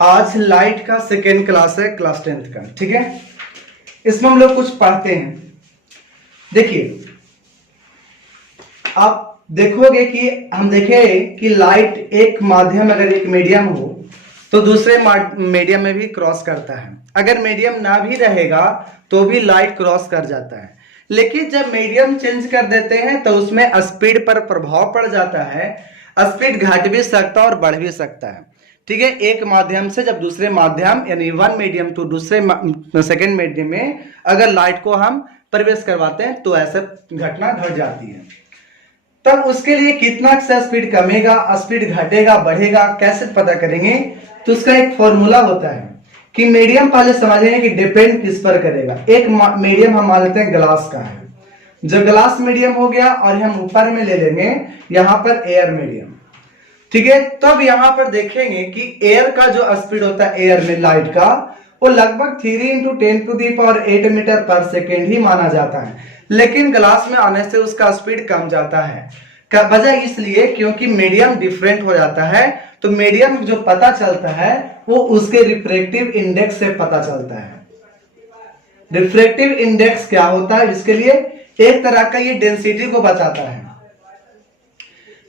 आज लाइट का second class है, क्लास 10th का। ठीक है, इसमें हम लोग कुछ पढ़ते हैं। देखिए, आप देखोगे कि हम देखें कि लाइट एक माध्यम, अगर एक मीडियम हो तो दूसरे मीडियम में भी क्रॉस करता है। अगर मीडियम ना भी रहेगा तो भी लाइट क्रॉस कर जाता है। लेकिन जब मीडियम चेंज कर देते हैं तो उसमें स्पीड पर प्रभाव पड़ जाता है। स्पीड घट भी सकता है और बढ़ भी सकता है। ठीक है, एक माध्यम से जब दूसरे माध्यम यानी वन मीडियम टू दूसरे सेकेंड मीडियम में अगर लाइट को हम प्रवेश करवाते हैं तो ऐसा घटना घट जाती है। तब उसके लिए कितना स्पीड कमेगा, स्पीड घटेगा, बढ़ेगा, कैसे पता करेंगे? तो उसका एक फॉर्मूला होता है कि मीडियम पहले समझेंगे कि डिपेंड किस पर करेगा। एक मीडियम हम मान लेते हैं ग्लास का है। जब ग्लास मीडियम हो गया और हम ऊपर में ले लेंगे यहां पर एयर मीडियम। ठीक है, तब यहां पर देखेंगे कि एयर का जो स्पीड होता है एयर में लाइट का, वो लगभग 3 × 10⁸ मीटर पर सेकेंड ही माना जाता है। लेकिन ग्लास में आने से उसका स्पीड कम जाता है। वजह इसलिए क्योंकि मीडियम डिफरेंट हो जाता है। तो मीडियम जो पता चलता है वो उसके रिफ्रैक्टिव इंडेक्स से पता चलता है। रिफ्रैक्टिव इंडेक्स क्या होता है? इसके लिए एक तरह का ये डेंसिटी को बताता है।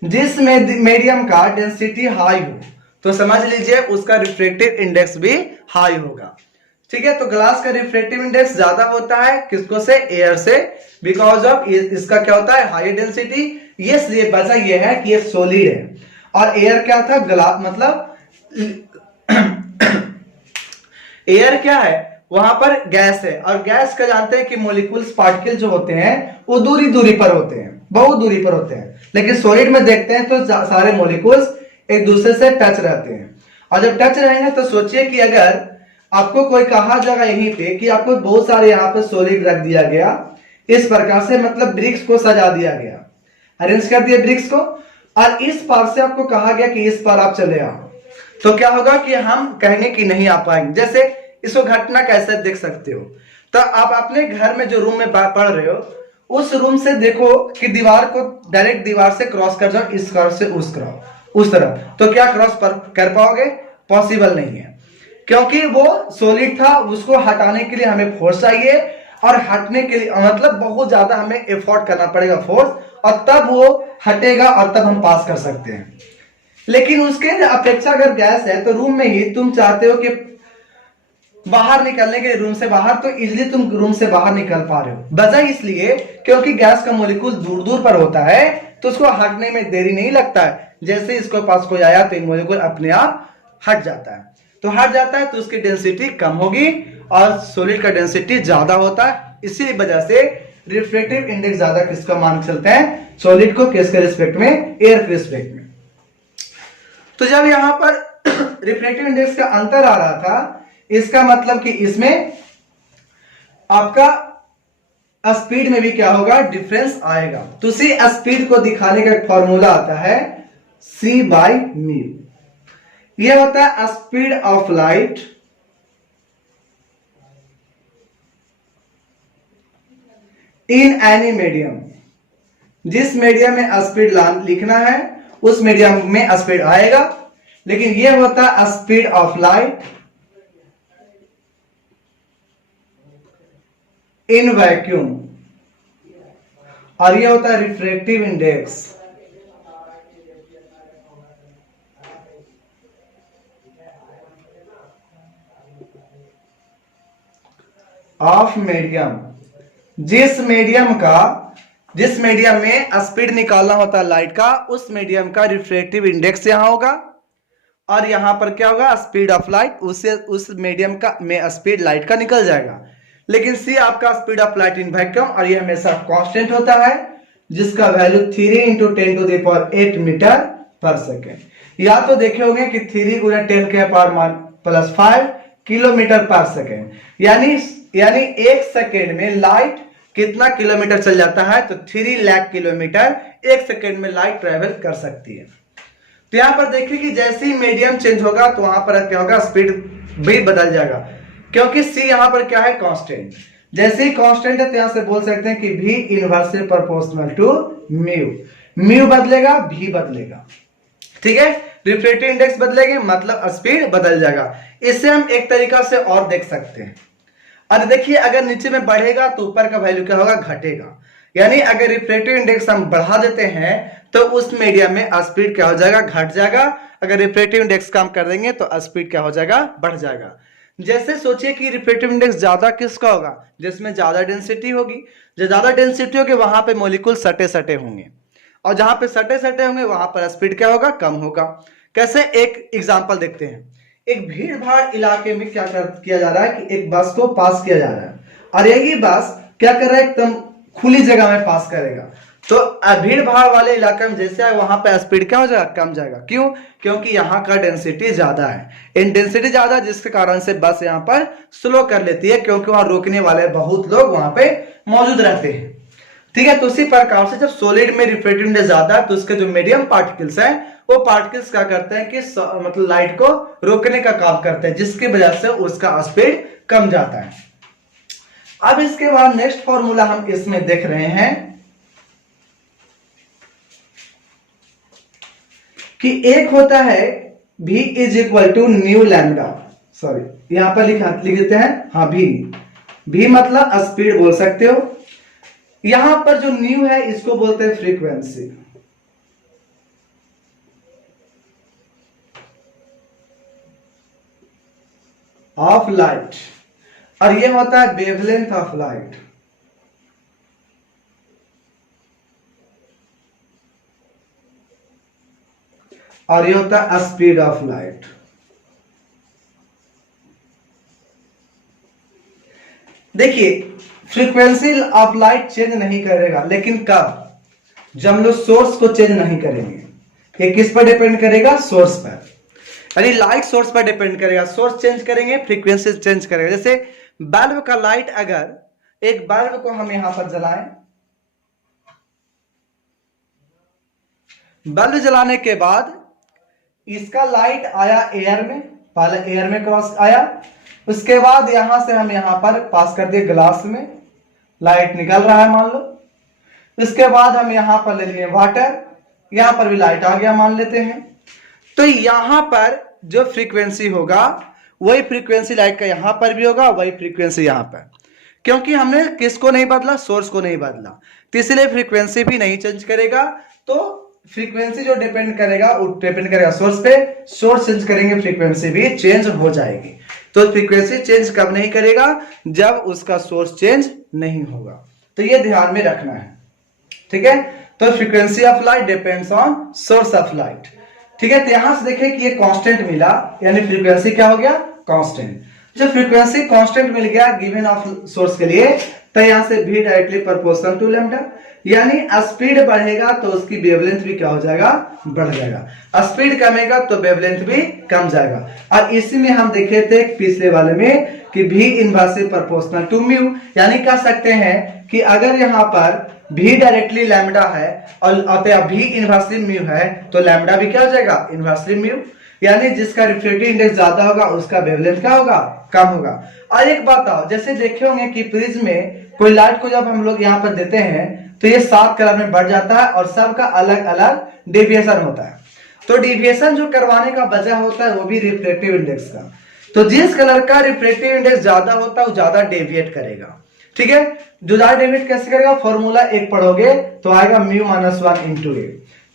जिस मीडियम का डेंसिटी हाई हो तो समझ लीजिए उसका रिफ्रैक्टिव इंडेक्स भी हाई होगा। ठीक है, तो ग्लास का रिफ्रैक्टिव इंडेक्स ज्यादा होता है किसको से? एयर से। बिकॉज ऑफ इसका क्या होता है? High density. ये इसलिए वजह यह है कि ये सॉलिड है और एयर क्या था? ग्लास मतलब एयर क्या है? वहां पर गैस है और गैस का जानते हैं कि मॉलिक्यूल्स पार्टिकल जो होते हैं वो दूरी दूरी पर होते हैं, बहुत दूरी पर होते हैं। लेकिन सॉलिड में देखते हैं तो सारे मॉलिक्यूल्स एक दूसरे से टच रहते हैं। और जब टच रहेंगे तो सोचिए कि अगर आपको कोई कहा जाएगा यहीं पे कि आपको बहुत सारे यहाँ पे सॉलिड रख दिया गया इस प्रकार से, मतलब ब्रिक्स को सजा दिया गया, अरेंज कर दिया ब्रिक्स को, और इस पार से आपको कहा गया कि इस पार आप चले आओ, तो क्या होगा कि हम कहेंगे कि नहीं आ पाएंगे। जैसे इसको घटना कैसे देख सकते हो? तो आप अपने घर में जो रूम में पढ़ रहे हो उस रूम से देखो कि दीवार को डायरेक्ट दीवार से क्रॉस कर जाओ, इस तरफ से उस तरफ, तो क्या क्रॉस कर पाओगे? पॉसिबल नहीं है, क्योंकि वो सॉलिड था। उसको हटाने के लिए हमें फोर्स चाहिए और हटने के लिए मतलब बहुत ज्यादा हमें एफर्ट करना पड़ेगा, फोर्स, और तब वो हटेगा और तब हम पास कर सकते हैं। लेकिन उसके अपेक्षा अगर गैस है तो रूम में ही तुम चाहते हो कि बाहर निकलने के रूम से बाहर, तो इजीली तुम रूम से बाहर निकल पा रहे हो। वजह इसलिए क्योंकि गैस का मॉलिक्यूल दूर दूर पर होता है तो उसको हटने में देरी नहीं लगता है। जैसे इसके पास कोई आया तो मॉलिक्यूल अपने आप हट जाता है। तो हट जाता है तो उसकी डेंसिटी कम होगी और सॉलिड का डेंसिटी ज्यादा होता है। इसी वजह से रिफ्रैक्टिव इंडेक्स ज्यादा किसका मान चलते हैं? सॉलिड को। किसके रिस्पेक्ट में? एयर के रिस्पेक्ट में। तो जब यहां पर रिफ्रैक्टिव इंडेक्स का अंतर आ रहा था, इसका मतलब कि इसमें आपका स्पीड में भी क्या होगा? डिफरेंस आएगा। तो उसी स्पीड को दिखाने का एक फॉर्मूला आता है c/μ। यह होता है speed of light in any medium. जिस मीडियम में स्पीड लिखना है उस मीडियम में स्पीड आएगा। लेकिन यह होता है speed of light in vacuum, और यह होता है रिफ्रैक्टिव इंडेक्स ऑफ मीडियम। जिस मीडियम में स्पीड निकालना होता है लाइट का, उस मीडियम का रिफ्रैक्टिव इंडेक्स यहां होगा और यहां पर क्या होगा? Speed of light. उस मीडियम का में स्पीड लाइट का निकल जाएगा। लेकिन सी आपका speed of light in vacuum, और ये हमेशा कांस्टेंट होता है जिसका वैल्यू 3 × 10⁸ मीटर पर सेकेंड। या तो देखे होंगे कि 3 × 10⁻⁵ किलोमीटर पर सेकेंड, यानी एक सेकेंड में लाइट कितना किलोमीटर चल जाता है? तो 3 लाख किलोमीटर एक सेकेंड में लाइट ट्रेवल कर सकती है। तो यहां पर देखिए कि जैसे ही मीडियम चेंज होगा तो वहां पर क्या होगा? स्पीड भी बदल जाएगा, क्योंकि c यहां पर क्या है? कांस्टेंट। जैसे ही कांस्टेंट है तो यहां से बोल सकते हैं कि v inversely proportional to mu. Mu बदलेगा, v बदलेगा। ठीक है, रिफ्रैक्टिव इंडेक्स बदलेंगे मतलब स्पीड बदल जाएगा। इसे हम एक तरीका से और देख सकते हैं। अब देखिए अगर नीचे में बढ़ेगा तो ऊपर का वैल्यू क्या होगा, घटेगा। यानी अगर रिफ्रैक्टिव इंडेक्स हम बढ़ा देते हैं तो उस मीडियम में स्पीड क्या हो जाएगा, घट जाएगा। अगर रिफ्रैक्टिव इंडेक्स कम कर देंगे तो स्पीड क्या हो जाएगा, बढ़ जाएगा। जैसे सोचिए कि रिफ्रैक्टिव इंडेक्स ज्यादा किसका होगा, जिसमें ज्यादा डेंसिटी होगी। जो ज्यादा डेंसिटी होगी वहां पे मॉलिक्यूल सटे सटे होंगे, और जहां पे सटे सटे होंगे वहां पर स्पीड क्या होगा, कम होगा। कैसे, एक एग्जांपल देखते हैं। एक भीड़ भाड़ इलाके में क्या किया जा रहा है कि एक बस को पास किया जा रहा है, और यही बस क्या कर रहा है, एकदम खुली जगह में पास करेगा। तो भीड़ भाड़ वाले इलाके में जैसे आए वहां पे स्पीड क्या हो जाएगा, कम जाएगा। क्यों, क्योंकि यहाँ का डेंसिटी ज्यादा है। इन डेंसिटी ज्यादा जिसके कारण से बस यहाँ पर स्लो कर लेती है, क्योंकि वहां रोकने वाले बहुत लोग वहां पे मौजूद रहते हैं। ठीक है, तो उसी प्रकार से जब सॉलिड में रिफ्रैक्टिव इंडेक्स ज्यादा है तो उसके जो मीडियम पार्टिकल्स हैं वो पार्टिकल्स क्या करते हैं कि मतलब लाइट को रोकने का काम करते हैं, जिसकी वजह से उसका स्पीड कम जाता है। अब इसके बाद नेक्स्ट फॉर्मूला हम इसमें देख रहे हैं कि एक होता है v is equal to nu lambda, sorry यहां पर लिख देते हैं, हाँ v मतलब स्पीड बोल सकते हो। यहां पर जो न्यू है इसको बोलते हैं फ्रीक्वेंसी ऑफ लाइट, और ये होता है वेवलेंथ ऑफ लाइट। और ये होता है स्पीड ऑफ लाइट। देखिए फ्रीक्वेंसी ऑफ लाइट चेंज नहीं करेगा, लेकिन कब, जब हम लोग सोर्स को चेंज नहीं करेंगे। ये किस पर डिपेंड करेगा, सोर्स पर, यानी लाइट सोर्स पर डिपेंड करेगा। सोर्स चेंज करेंगे फ्रीक्वेंसी चेंज करेगा। जैसे बल्ब का लाइट, अगर एक बल्ब को हम यहां पर जलाएं, बल्ब जलाने के बाद इसका लाइट आया एयर में, पहले एयर में क्रॉस आया, उसके बाद यहां से हम यहां पर पास कर दिए ग्लास में, लाइट निकल रहा है मान लो। उसके बाद हम यहां पर ले लिए वाटर, यहां पर भी लाइट आ गया मान लेते हैं। तो यहां पर जो फ्रीक्वेंसी होगा वही फ्रीक्वेंसी लाइट का यहां पर भी होगा, वही फ्रीक्वेंसी यहां पर, क्योंकि हमने किसको नहीं बदला, सोर्स को नहीं बदला, तो इसलिए फ्रीक्वेंसी भी नहीं चेंज करेगा। तो फ्रीक्वेंसी जो डिपेंड करेगा वो डिपेंड करेगा सोर्स पे, सोर्स चेंज करेंगे फ्रीक्वेंसी भी चेंज हो जाएगी। तो फ्रीक्वेंसी चेंज कब नहीं करेगा, जब उसका सोर्स चेंज नहीं होगा। तो ये ध्यान में रखना है, ठीक है। तो frequency of light depends on source of light, ठीक है। तो यहां से देखें कि ये कांस्टेंट मिला, यानी फ्रीक्वेंसी क्या हो गया, कांस्टेंट। जब फ्रीक्वेंसी कांस्टेंट मिल गया गिवन ऑफ सोर्स के लिए, तो यहां से v directly proportional to lambda, यानी स्पीड बढ़ेगा तो उसकी वेवलेंथ भी क्या हो जाएगा, बढ़ जाएगा। स्पीड कमेगा तो वेवलेंथ भी कम जाएगा। और इसी में हम देखे थे पिछले वाले में कि v inversely proportional to mu, यानी कह सकते हैं कि अगर यहां पर v डायरेक्टली लैम्डा है और v इनवर्सली म्यू है, तो लैम्डा भी क्या हो जाएगा, इनवर्सली म्यू। यानी जिसका रिफ्रैक्टिव इंडेक्स ज्यादा होगा उसका वेवलेंथ क्या होगा, कम होगा। और एक बात आओ, जैसे देखे होंगे कि प्रिज्म में कोई लाइट को जब हम लोग यहाँ पर देते हैं तो ये 7 कलर में बढ़ जाता है और सबका अलग अलग डेविएशन होता है। तो डेविएशन जो करवाने का वजह होता है वो भी रिफ्रैक्टिव इंडेक्स का। तो जिस कलर का रिफ्रैक्टिव इंडेक्स ज्यादा होता है वो ज्यादा डेविएट करेगा, ठीक है। जो ज्यादा डेविएट कैसे करेगा, फॉर्मूला एक पढ़ोगे तो आएगा म्यू माइनस 1 इंटू ए,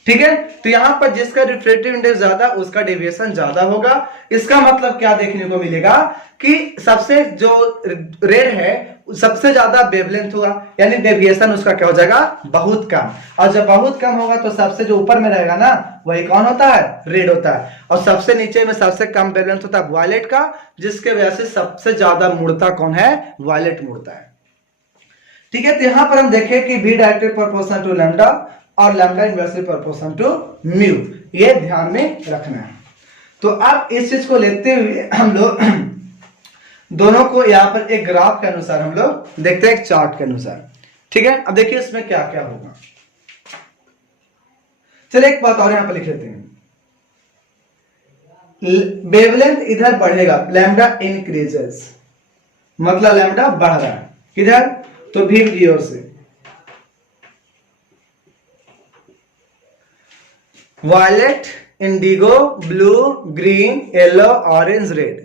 ठीक है। तो यहां पर जिसका रिफ्रैक्टिव इंडेक्स ज्यादा उसका डेविएशन ज्यादा होगा। इसका मतलब क्या देखने को मिलेगा कि सबसे जो रेड है सबसे ज्यादा वेवलेंथ होगा, यानी डेविएशन उसका क्या हो जाएगा, बहुत कम। और जब बहुत कम होगा तो सबसे जो ऊपर में रहेगा ना वही कौन होता है, रेड होता है। और सबसे नीचे में सबसे कम वेवलेंथ होता है वायलेट का, जिसके वजह से सबसे ज्यादा मुड़ता कौन है, वायलेट मुड़ता है, ठीक है। तो यहां पर हम देखें कि v directly proportional to lambda और lambda inversely proportional to mu, ये ध्यान में रखना है। तो अब इस चीज को लेते हुए हम लोग दोनों को यहां पर एक ग्राफ के अनुसार हम लोग देखते हैं, एक चार्ट के अनुसार, ठीक है। अब देखिए इसमें क्या क्या होगा। चलिए एक बात और यहां पर लिख लेते हैं, वेवलेंथ इधर बढ़ेगा, लैम्डा इंक्रीजेस, मतलब लैम्डा बढ़ रहा है किधर, तो भी की ओर से। Violet indigo, blue, green, yellow, orange, red.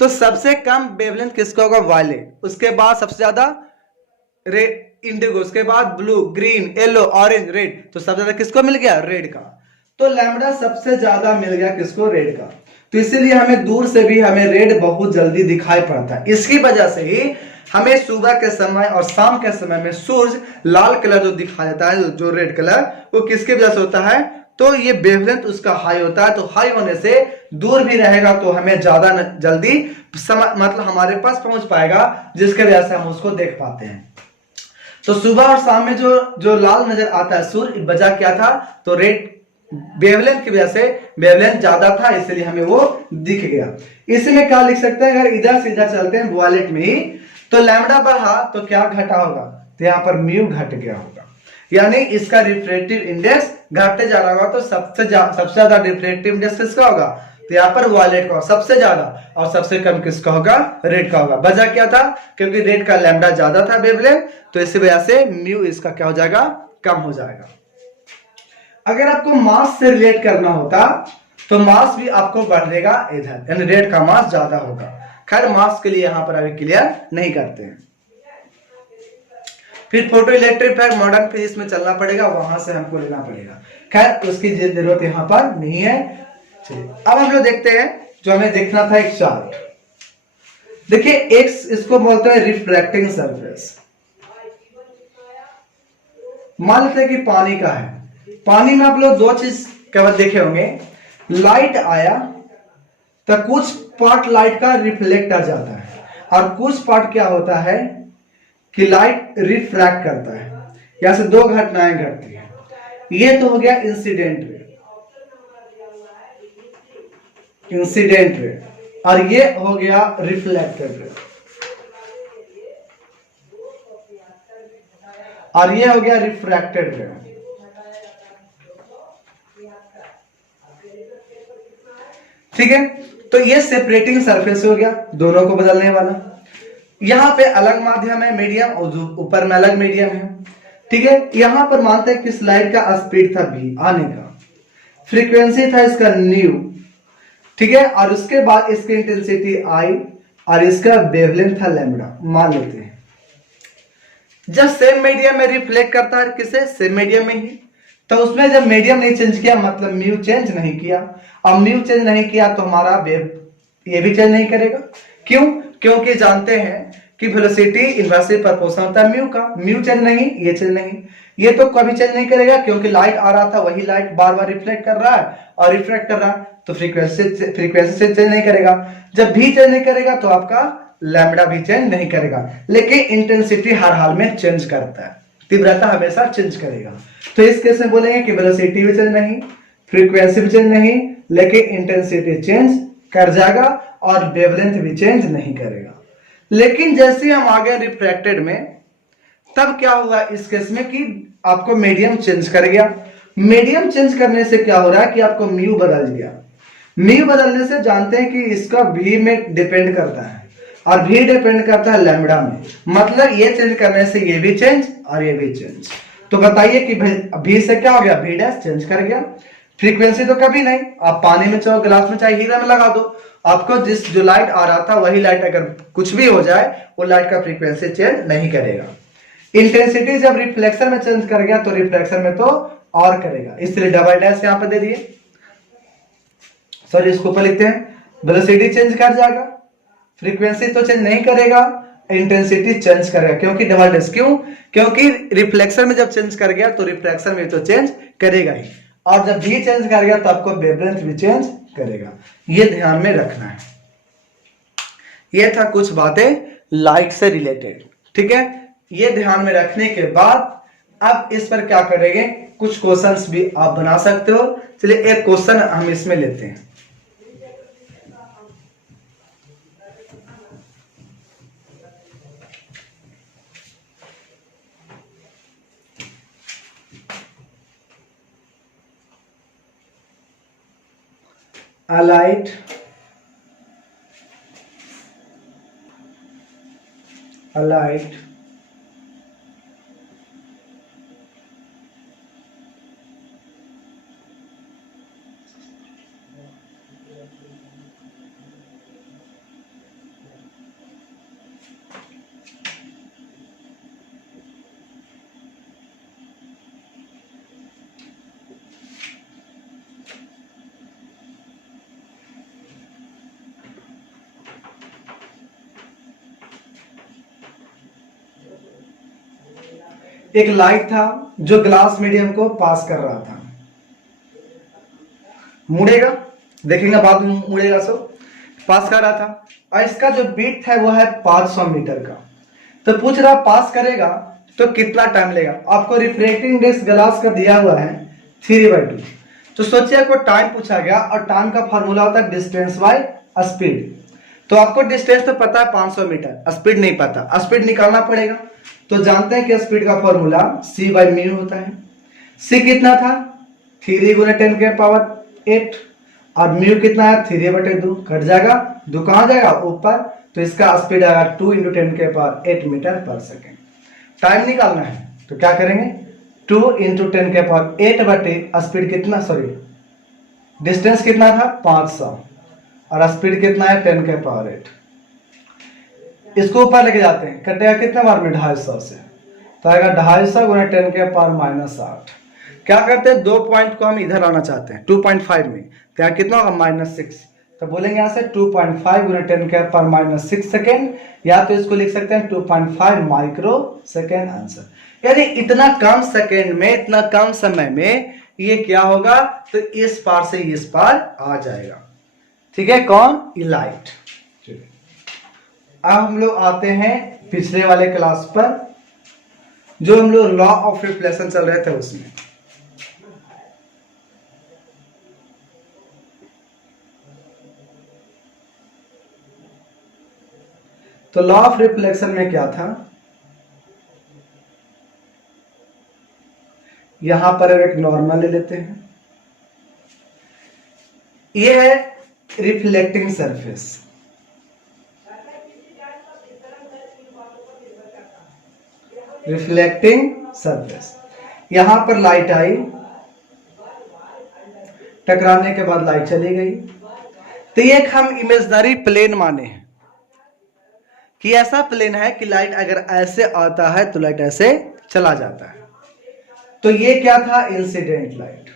तो सबसे कम वेवलेंथ किसका होगा? वायलेट। उसके बाद सबसे ज्यादा रेड इंडिगो, उसके बाद blue, green, yellow, orange, red. तो सबसे ज्यादा किसको मिल गया? रेड का। तो लैम्बडा सबसे ज्यादा मिल गया किसको? रेड का। तो इसीलिए हमें दूर से भी हमें रेड बहुत जल्दी दिखाई पड़ता है। इसकी वजह से ही हमें सुबह के समय और शाम के समय में सूरज लाल कलर जो दिखाई देता है, जो रेड कलर, वो किसके वजह से होता है? तो ये वेवलेंथ उसका हाई होता है। तो हाई होने से दूर भी रहेगा तो हमें ज्यादा जल्दी मतलब हमारे पास पहुंच पाएगा, जिसके वजह से हम उसको देख पाते हैं। तो सुबह और शाम में जो जो लाल नजर आता है सूर्य, वजह क्या था? तो रेड वेवलेंथ की वजह से वेवलेंथ ज्यादा था, इसलिए हमें वो दिख गया। इसमें क्या लिख सकते हैं? अगर इधर से इधर चलते हैं वॉलेट में ही, तो लैम्बडा बढ़ा तो क्या घटा होगा? तो यहाँ पर म्यू घट गया होगा, यानी इसका रिफ्रैक्टिव इंडेक्स घटते जा रहा होगा। तो सबसे ज्यादा रिफ्रैक्टिव इंडेक्स किसका होगा? तो यहाँ पर वॉलेट का सबसे ज्यादा, और सबसे कम किसका होगा? रेड का होगा। वजह क्या था? क्योंकि रेड का लैम्बडा ज्यादा था वेवलेंथ, तो इसी वजह से म्यू इसका क्या हो जाएगा? कम हो जाएगा। अगर आपको मास से रिलेट करना होता तो मास भी आपको बढ़ेगा इधर, यानी रेड का मास ज्यादा होगा। खैर मास के लिए यहां पर अभी क्लियर नहीं करते हैं। फिर photo electric effect modern physics में चलना पड़ेगा, वहां से हमको लेना पड़ेगा। खैर उसकी जरूरत यहां पर नहीं है। अब हम लोग देखते हैं जो हमें देखना था, एक चार्ट। देखिए एक्स इसको बोलते हैं रिफ्रैक्टिंग सरफेस। मान लेते हैं कि पानी का है। पानी में आप लोग दो चीज केवल देखे होंगे, लाइट आया तो कुछ पार्ट लाइट का रिफ्लेक्ट आ जाता है, और कुछ पार्ट क्या होता है कि लाइट रिफ्रैक्ट करता है। यहां से दो घटनाएं घटती है। ये तो हो गया इंसिडेंट रे, इंसिडेंट रे, और ये हो गया रिफ्लेक्टेड रे, और ये हो गया रिफ्रैक्टेड रे। ठीक है, तो ये सेपरेटिंग सरफेस हो गया, दोनों को बदलने वाला। यहां पे अलग माध्यम है मीडियम, और ऊपर में अलग मीडियम है। ठीक है, यहां पर मानते हैं कि स्लाइड का स्पीड था v आने का, फ्रीक्वेंसी था इसका न्यू। ठीक है, और उसके बाद इसकी इंटेंसिटी आई, और इसका वेवलेंथ था लैम्बडा, मान लेते हैं। जब सेम मीडियम में रिफ्लेक्ट करता है किसे? सेम मीडियम में ही। तो उसमें जब मीडियम नहीं चेंज किया, मतलब म्यू चेंज नहीं किया। अब म्यू चेंज नहीं किया तो हमारा वेव ये भी चेंज नहीं करेगा। क्यों? क्योंकि जानते हैं कि वेलोसिटी इनवर्सली प्रोपोर्शनल होता है म्यू का। म्यू चेंज नहीं, ये चेंज नहीं, ये तो कभी चेंज नहीं करेगा, क्योंकि लाइट आ रहा था, वही लाइट बार बार रिफ्लेक्ट कर रहा है और रिफ्लेक्ट कर रहा है, तो फ्रीक्वेंसी से चेंज नहीं करेगा। जब भी चेंज नहीं करेगा तो आपका लैम्बडा भी चेंज नहीं करेगा, लेकिन इंटेंसिटी हर हाल में चेंज करता है, तीव्रता हमेशा चेंज करेगा। तो इस केस में बोलेंगे कि वेलोसिटी भी चेंज नहीं, फ्रीक्वेंसी भी चेंज नहीं, लेकिन इंटेंसिटी चेंज कर जाएगा, और वेवलेंथ भी चेंज नहीं करेगा। लेकिन जैसे हम आ गए रिफ्रैक्टेड में, तब क्या हुआ इस केस में कि आपको मीडियम चेंज कर गया। मीडियम चेंज करने से क्या हो रहा है कि आपको म्यू बदल गया। म्यू बदलने से जानते हैं कि इसका भी में डिपेंड करता है, और भी डिपेंड करता है लैम्बडा में। मतलब ये चेंज करने से ये भी चेंज और ये भी चेंज। तो बताइए कि भी से क्या हो गया? भी डैश चेंज कर गया। फ्रीक्वेंसी तो कभी नहीं, आप पानी में चाहो, गिलास में, चाहे हीरा में लगा दो, आपको जिस जो लाइट आ रहा था वही लाइट अगर कुछ भी हो जाए, वो लाइट का फ्रीक्वेंसी चेंज नहीं करेगा। इंटेंसिटी जब रिफ्लेक्शन में चेंज कर गया तो रिफ्लेक्शन में तो और करेगा, इसलिए डबल डैश यहां पर दे दिए। सॉरी, इसको ऊपर लिखते हैं। वेलोसिटी चेंज कर जाएगा, फ्रीक्वेंसी तो चेंज नहीं करेगा, इंटेंसिटी चेंज करेगा, क्योंकि डबल डैश। क्यों? क्योंकि रिफ्लेक्शन में जब चेंज कर गया तो रिफ्रैक्शन में तो चेंज करेगा ही, और जब भी चेंज कर गया तो आपको वेवलेंथ भी चेंज करेगा। ये ध्यान में रखना है। ये था कुछ बातें लाइट से रिलेटेड। ठीक है, ये ध्यान में रखने के बाद अब इस पर क्या करेंगे, कुछ क्वेश्चंस भी आप बना सकते हो। चलिए एक क्वेश्चन हम इसमें लेते हैं। A light एक लाइट था जो ग्लास मीडियम को पास कर रहा था, मुड़ेगा, देखेंगे बाद में मुड़ेगा, सब पास कर रहा था, और इसका जो बीट है वो है 500 मीटर का। तो पूछ रहा पास करेगा तो कितना टाइम लेगा। आपको रिफ्रैक्टिंग इंडेक्स ग्लास का दिया हुआ है 3/2। तो सोचिए आपको टाइम पूछा गया और टाइम का फॉर्मूला होता है डिस्टेंस बाय स्पीड। तो आपको डिस्टेंस तो पता है 500 मीटर, स्पीड नहीं पता, स्पीड निकालना पड़ेगा। तो जानते हैं कि स्पीड का फॉर्मूला c/μ होता है। c कितना था 3 गुना 10⁻8 और म्यू कितना है 3/2, कट जाएगा, 2 कहां जाएगा ऊपर, तो इसका स्पीड आएगा 2 × 10⁻8 मीटर पर सेकेंड। टाइम निकालना है तो क्या करेंगे 2 × 10⁸ बटे स्पीड कितना, सॉरी डिस्टेंस कितना था 500 और स्पीड कितना है 10⁸। इसको ऊपर लेके जाते हैं, कटेगा कितने बार में 250 से, तो आएगा 250 गुना 10⁻−8। क्या करते हैं 2 पॉइंट को हम इधर लाना चाहते हैं 2.5 में, तो यहाँ कितना होगा -6, तो बोलेंगे यहाँ से 2.5 गुना 10⁻6 सेकेंड, या तो इसको लिख सकते हैं 2.5 माइक्रो सेकेंड आंसर। यानी इतना कम सेकेंड में, इतना कम समय में ये क्या होगा, तो इस पार से इस पार आ जाएगा। ठीक है, कौन, लाइट। अब हम लोग आते हैं पिछले वाले क्लास पर, जो हम लोग लॉ ऑफ रिफ्लेक्शन चल रहे थे उसमें। तो लॉ ऑफ रिफ्लेक्शन में क्या था, यहां पर एक नॉर्मल ले लेते हैं, यह है रिफ्लेक्टिंग सरफेस। रिफ्लेक्टिंग सरफेस, यहां पर लाइट आई, टकराने के बाद लाइट चली गई। तो ये एक हम इमेजिनरी प्लेन माने हैं कि ऐसा प्लेन है कि लाइट अगर ऐसे आता है तो लाइट ऐसे चला जाता है। तो ये क्या था, इंसिडेंट लाइट,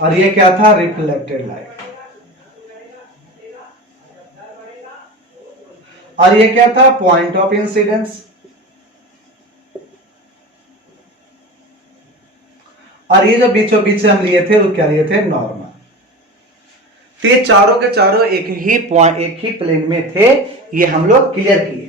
और ये क्या था, रिफ्लेक्टेड लाइट, और ये क्या था, पॉइंट ऑफ इंसिडेंस, और ये जो बीचों बीच हम लिए थे वो क्या लिए थे, नॉर्मल। तो ये चारों के चारों एक ही पॉइंट, एक ही प्लेन में थे, ये हम लोग क्लियर किए,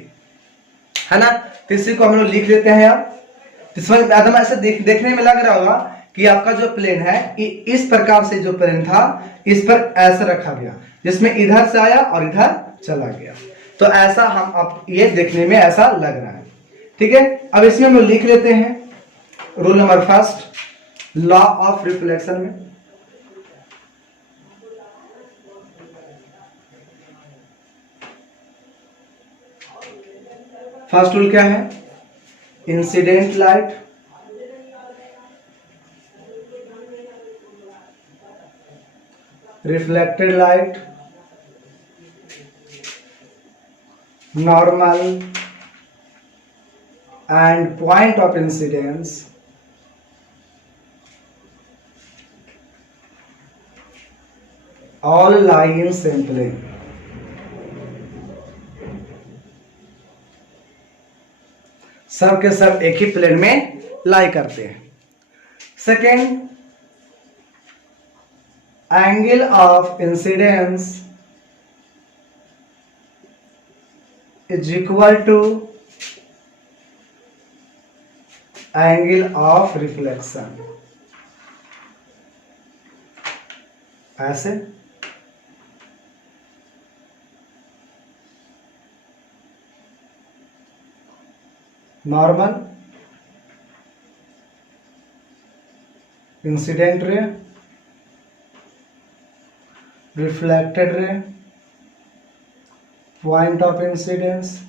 है ना। तो इसी को हम लोग लिख लेते हैं। अब इसमें एकदम ऐसे देखने में लग रहा होगा कि आपका जो प्लेन है इस प्रकार से, जो प्लेन था इस पर ऐसे रखा गया, जिसमें इधर से आया और इधर चला गया। तो ऐसा हम अब ये देखने में ऐसा लग रहा है। ठीक है, अब इसमें हम लोग लिख लेते हैं rule number first law of reflection में। फर्स्ट रूल क्या है, incident light reflected light normal and point of incidence all lie in same plane। सब के सब एक ही प्लेन में लाई करते हैं। Second, angle of incidence is equal to angle of reflection। ऐसे normal, incident ray, reflected ray, point of incidence,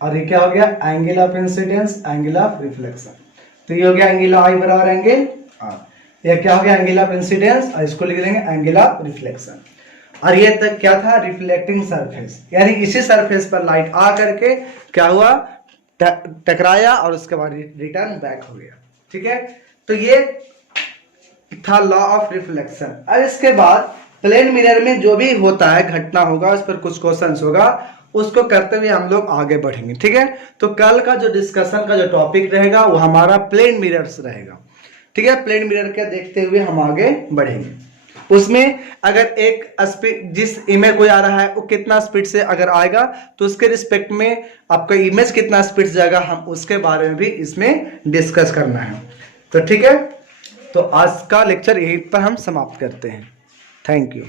और ये क्या हो गया, angle of incidence, angle of reflection. तो ये हो गया एंगल आई बराबर एंगल आर, ये क्या हो गया एंगल ऑफ इंसिडेंस, और इसको लिख देंगे एंगल ऑफ रिफ्लेक्शन। और ये तक क्या था, रिफ्लेक्टिंग सरफेस, यानी इसी सरफेस पर लाइट आ करके क्या हुआ, टकराया और उसके बाद रिटर्न बैक हो गया। ठीक है, तो ये था लॉ ऑफ रिफ्लेक्शन। अब इसके बाद प्लेन मिरर में जो भी होता है, घटना होगा, उस पर कुछ क्वेश्चंस होगा, उसको करते हुए हम लोग आगे बढ़ेंगे। ठीक है, तो कल का जो डिस्कशन का जो टॉपिक रहेगा वो हमारा प्लेन मिरर्स रहेगा। ठीक है, प्लेन मिरर के देखते हुए हम आगे बढ़ेंगे। उसमें अगर एक स्पीड, जिस इमेज कोई आ रहा है वो कितना स्पीड से अगर आएगा तो उसके रिस्पेक्ट में आपका इमेज कितना स्पीड से जाएगा, हम उसके बारे में भी इसमें डिस्कस करना है। तो ठीक है, तो आज का लेक्चर यहीं पर हम समाप्त करते हैं। Thank you.